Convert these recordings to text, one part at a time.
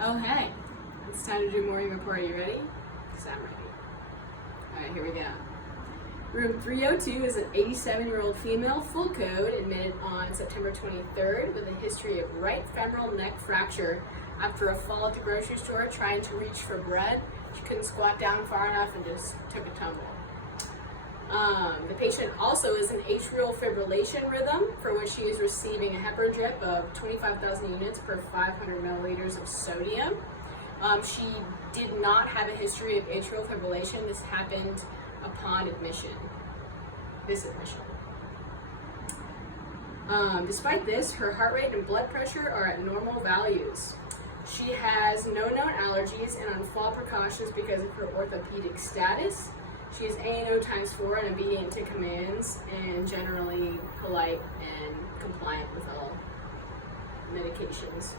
Oh, hey. It's time to do morning report. Are you ready? Because I'm ready. All right, here we go. Room 302 is an 87-year-old female, full code, admitted on September 23rd with a history of right femoral neck fracture after a fall at the grocery store trying to reach for bread. She couldn't squat down far enough and just took a tumble. The patient also is in atrial fibrillation rhythm, for which she is receiving a heparin drip of 25,000 units per 500 milliliters of sodium. She did not have a history of atrial fibrillation. This happened upon admission. Despite this, her heart rate and blood pressure are at normal values. She has no known allergies and on fall precautions because of her orthopedic status. She is ANO ×4 and obedient to commands and generally polite and compliant with all medications.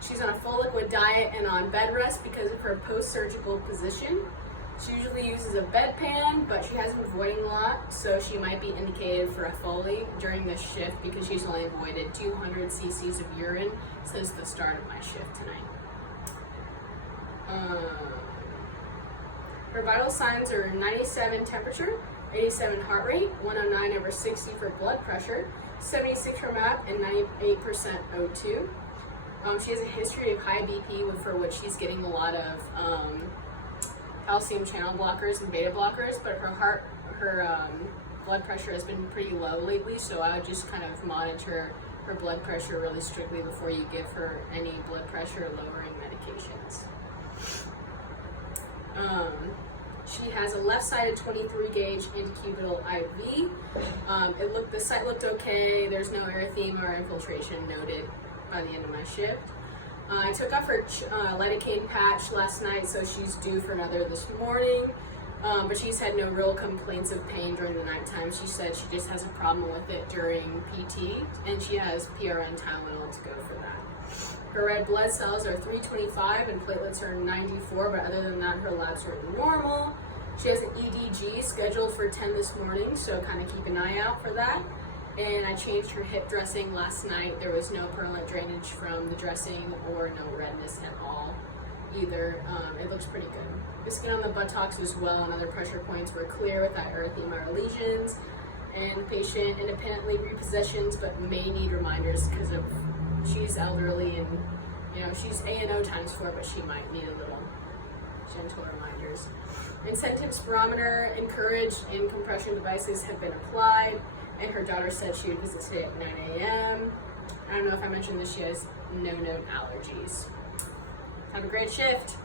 She's on a full liquid diet and on bed rest because of her post-surgical position. She usually uses a bedpan, but she has been voiding a lot, so she might be indicated for a Foley during this shift because she's only voided 200 cc's of urine since the start of my shift tonight. Her vital signs are 97 temperature, 87 heart rate, 109/60 for blood pressure, 76 for MAP, and 98% O2. She has a history of high BP for which she's getting a lot of calcium channel blockers and beta blockers, but her blood pressure has been pretty low lately, so I would just kind of monitor her blood pressure really strictly before you give her any blood pressure lowering medications. She has a left-sided 23 gauge intracubital IV. The site looked okay. There's no erythema or infiltration noted by the end of my shift. I took off her lidocaine patch last night, so she's due for another this morning. But she's had no real complaints of pain during the nighttime. She said she just has a problem with it during PT, and she has PRN Tylenol to go for that. Her red blood cells are 325 and platelets are 94, but other than that, her labs are normal. She has an EDG scheduled for 10 this morning, so kind of keep an eye out for that. And I changed her hip dressing last night. There was no permanent drainage from the dressing or no redness at all either. It looks pretty good. The skin on the buttocks as well and other pressure points were clear without erythema or lesions. And the patient independently repositions but may need reminders because of she's elderly and she's ANO ×4, but she might need a little gentle reminders. Incentive spirometer encouraged and compression devices have been applied, and her daughter said she would visit today at 9 a.m. I don't know if I mentioned this, she has no known allergies. Have a great shift.